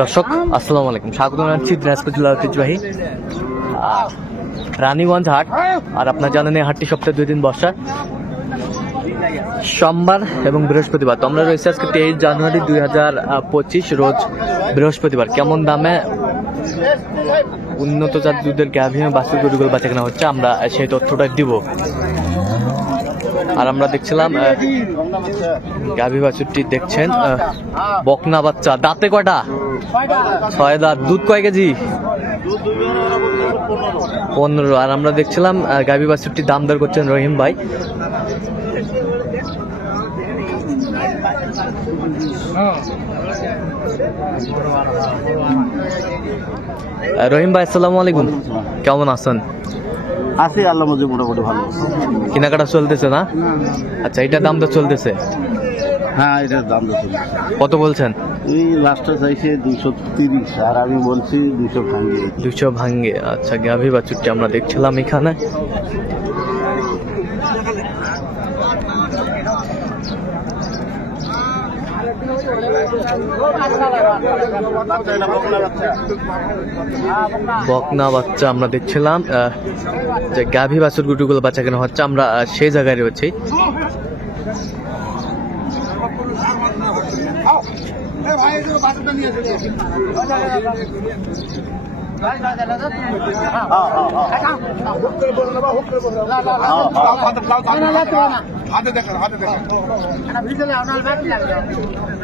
দর্শক আসসালামু আলাইকুম, স্বাগত জানাচ্ছি দিনাজপুর জেলার ঐতিহ্যবাহী রানীগঞ্জ হাট। আর আপনার জানেন এই হাটটি সপ্তাহে 2 দিন বসা, সোমবার এবং বৃহস্পতিবার। তো আমরা রয়েছে আজকে 23 জানুয়ারি 2025 রোজ বৃহস্পতিবার। কেমন দামে উন্নত জাত দুধের গাভী এবং বাছুর গরুগুলো বেচা কেনা হচ্ছে, আমরা সেই তথ্যটা দিব। আর আমরা দেখছিলাম গাভী বাছুরটি দেখছেন, বকনা বাচ্চা, দাঁতে কয়টা? 6 দাঁত। দুধ কয় কেজি? 15। আর আমরা দেখছিলাম গাভী বাছুরটির দাম দর করছেন রহিম ভাই। রহিম ভাই আসসালামু আলাইকুম, কেমন আছেন? আছি আল্লাহ মধ্যে মোটামুটি ভালো। কেনাকাটা চলতেছে না? আচ্ছা, এটার দাম তো চলতেছে? হ্যাঁ, এটার দাম বেশি। কত বলছেন? এই লাস্টে চাইছে 230, আর আমি বলছি 200 ভাঙ্গে। 200 ভাঙ্গে। আচ্ছা, গাভী বাছুরটি আমরা দেখছিলাম এখানে। বকনা বাচ্চা আমরা দেখছিলাম, যে গাভী বাছুর গুটুগুলো বাচ্চা কেনা হচ্ছে, আমরা সেই জায়গায় রয়েছি।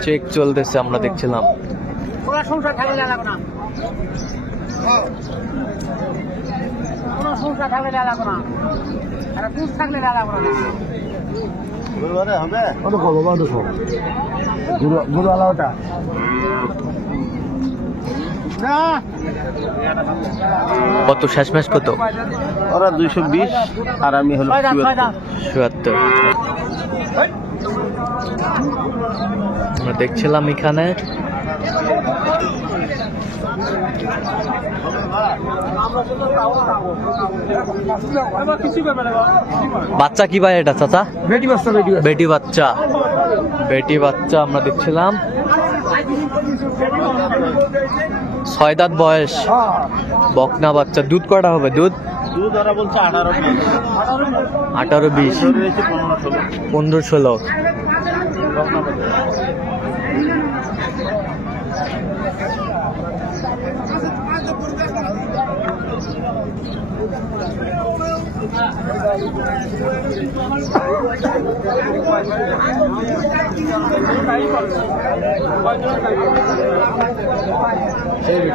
চেক চলতেছে, আমরা দেখছিলাম। কত শেষমেশ কত? ওরা 220 আর আমি হলো 77। আমরা দেখছিলাম এখানে বাচ্চা কি ভাই এটা চাচা? বেটি বাচ্চা। বেটি বাচ্চা, বেটি বাচ্চা আমরা দেখছিলাম। 6 দাঁত বয়স, বকনা বাচ্চা। দুধ কয়টা হবে? দুধ ওরা বলছে 18-20, 15-16।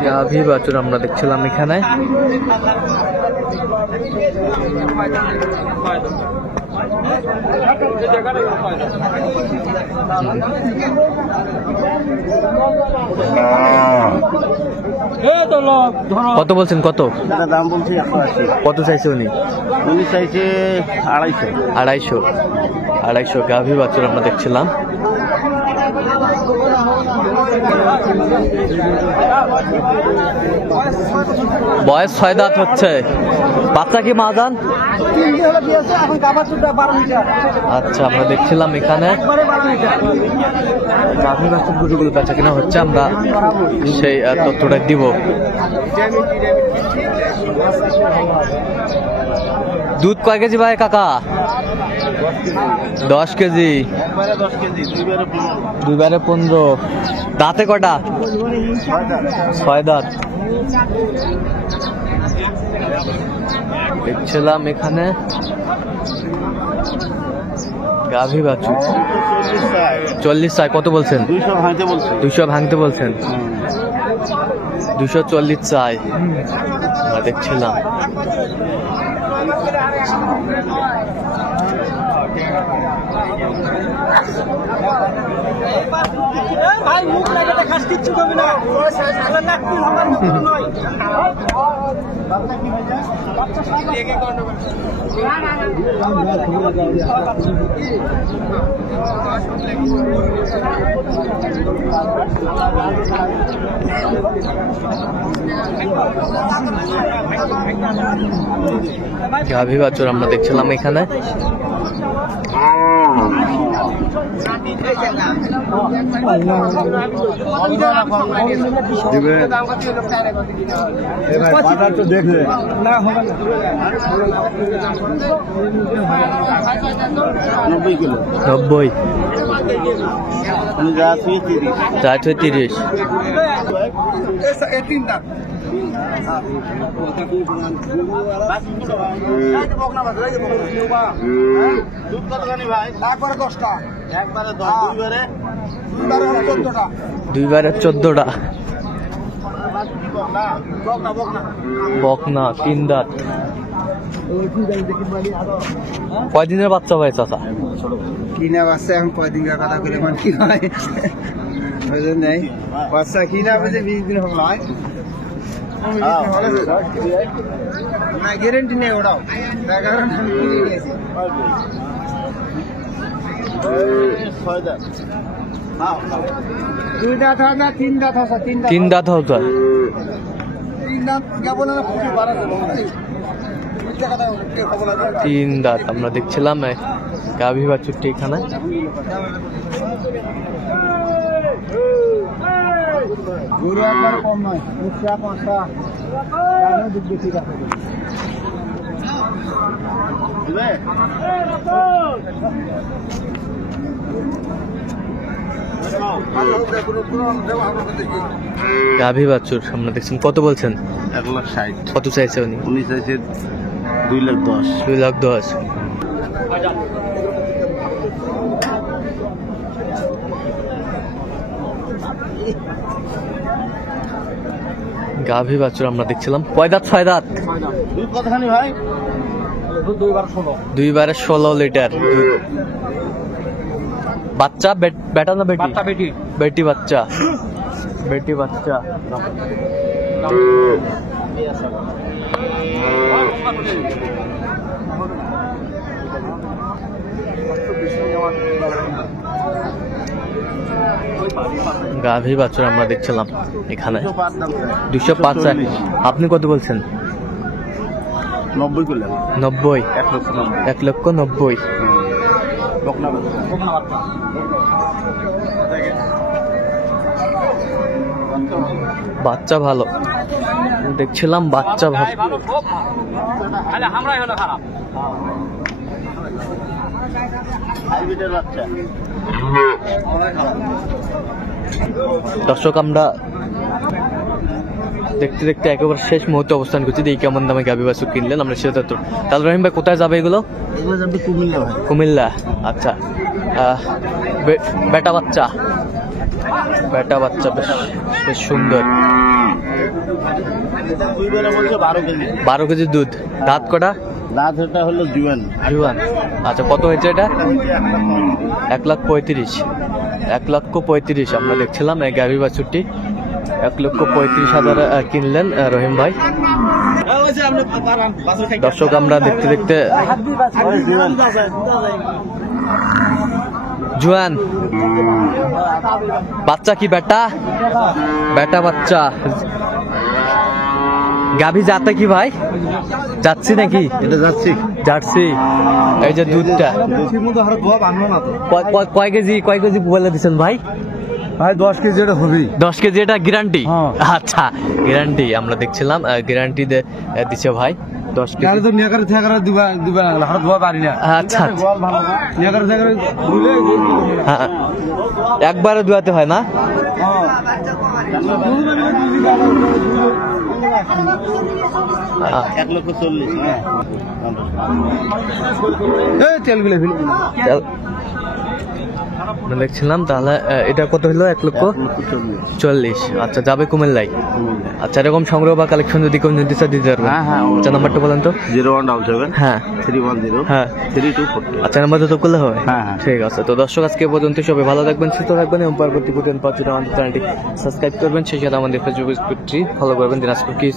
গাভী বাছুর আমরা দেখছিলাম এখানে। কত বলছেন? কত দাম বলছি 180। কত চাইছে উনি? উনি চাইছে 250। 250 গাভী বাছুর আমরা দেখছিলাম। বয়স 6 দাঁত হচ্ছে। বাচ্চা কি মাদান? আচ্ছা, আমরা দেখছিলাম এখানে গাভী বাছুর গরুগুলো বেচা কেনা হচ্ছে, আমরা সেই তথ্যটা দিব। দুধ কয় কেজি ভাই কাকা? 10 কেজি। 2-15। দাঁতে কটা? 6 দাঁত। দেখছিলাম এখানে গাভী বাছুর 40 চাই। কত বলছেন? 200 ভাঙতে বলছেন। 240 চাই, আমরা দেখছিলাম। ভাই মুখ লাগে দেখাস, কিচ্ছু করবি না। গাভী বাছুর আমরা দেখছিলাম এখানে। দেখবে 90 কিলো 90 আমি যা আছি 30 চার 30 দুধ কতখানি ভাই? একবারে 10টা। একবারে 10 দুইবারে 14টা বকনা 3 দাঁত। কয়দিনের বাচ্চা ভাই চাচা? কিনা বাচ্চা এখন কয়দিনের কথা বলে মানে কি হয় বুঝলেন নাই বাচ্চা কিনা বুঝে 20 দিন হলো হয় না গ্যারেন্টি নেই ওটাও তার কারণ আমি কিনে নিয়েছি দুই দাঁত হয় না 3 দাঁত হয় 3 দাঁত হতো। 3 দাঁত কেবল না খুবই বাড়া 3 দাঁত আমরা দেখছিলাম গাভী বাছুরটি এখানে। গরু একবার কম নয় 5টা দুধ বেশি রাখে গাভী বাছুর আমরা দেখছেন। কত বলছেন? 1,60,000 কত চাইছে উনি? উনি চাইছে 2,10,000 2,10,000। গাভী বাছুর আমরা দেখছিলাম। কয় দাঁত? 6 দাঁত। দুধ কতখানি ভাই? 2বারে 16 লিটার দুধ। বাচ্চা বেটা না বেটি? বেটি বাচ্চা। বেটি বাচ্চা। গাভী বাছুর আমরা দেখছিলাম এখানে। 205 চাই। আপনি কত বলছেন? 90 করলেন 90। 1,90,000 1,90,000। বাচ্চা ভালো দেখছিলাম, বাচ্চা ভালো। হাইব্রিডের বাচ্চা দর্শক আমরা দেখতে দেখতে একেবারে শেষ মুহূর্তে অবস্থান করছি। এই কেমন দামে গাভী বাছুর কিনলেন আমরা সেটা তো। তাহলে রহিম ভাই কোথায় যাবে এগুলো? এগুলো যাবে কুমিল্লা ভাই। কুমিল্লা। আচ্ছা বেটা বাচ্চা। বেটা বাচ্চা বেশ বেশ সুন্দর। এটা 2 বেলা বলছে 12 কেজি। 12 কেজি দুধ। দাঁত কটা? দাঁত এটা হলো জুয়ান। জুয়ান। আচ্ছা কত হয়েছে এটা? 1,35,000। 1,35,000 আমরা দেখছিলাম এই গাভী বাছুরটি। 1,35,000 কিনলেন রহিম ভাই। দর্শক আমরা দেখতে দেখতে জুয়ান বাচ্চা কি বেটা? বেটা বাচ্চা। গাভী জাতে কি ভাই? যাচ্ছি নাকি? এটা যাচ্ছি জার্সি। এই যে দুধটা কয় কেজি বলে দিচ্ছেন ভাই? ভাই 10 কেজি এটা হবে। 10 কেজি এটা গ্যারান্টি? হ্যাঁ। আচ্ছা গ্যারান্টি আমরা দেখছিলাম। গ্যারান্টি দিচ্ছে ভাই 10 কেজি। তো নেকারে থেকারে দিবা না হাত ধোয়া পারি না। আচ্ছা নেকারে থেকারে দিলে হ্যাঁ, একবারে ধুয়াতে হয় না? 1,40,000 হ্যাঁ। তেলগুলো ফেলে আমরা দেখছিলাম। তাহলে এটা কত হলো? 1,40,000। আচ্ছা যাবে কুমিল্লায়। আচ্ছা এরকম সংগ্রহ বা কালেকশন যদি কেউ নির্দিষ্ট দিতে পারবে? হ্যাঁ হ্যাঁ। আচ্ছা নাম্বারটা বলেন তো। 0177 হ্যাঁ 310 হ্যাঁ 3242। আচ্ছা নাম্বার তো করলে হবে? হ্যাঁ হ্যাঁ। ঠিক আছে। তো দর্শক আজকে পর্যন্ত সবাই ভালো থাকবেন, সুস্থ থাকবেন এবং পরবর্তী ভিডিও পাওয়ার জন্য আমাদের চ্যানেলটি সাবস্ক্রাইব করবেন। সেই সাথে আমাদের ফেসবুক পেজটি ফলো করবেন। দিনাজপুর কি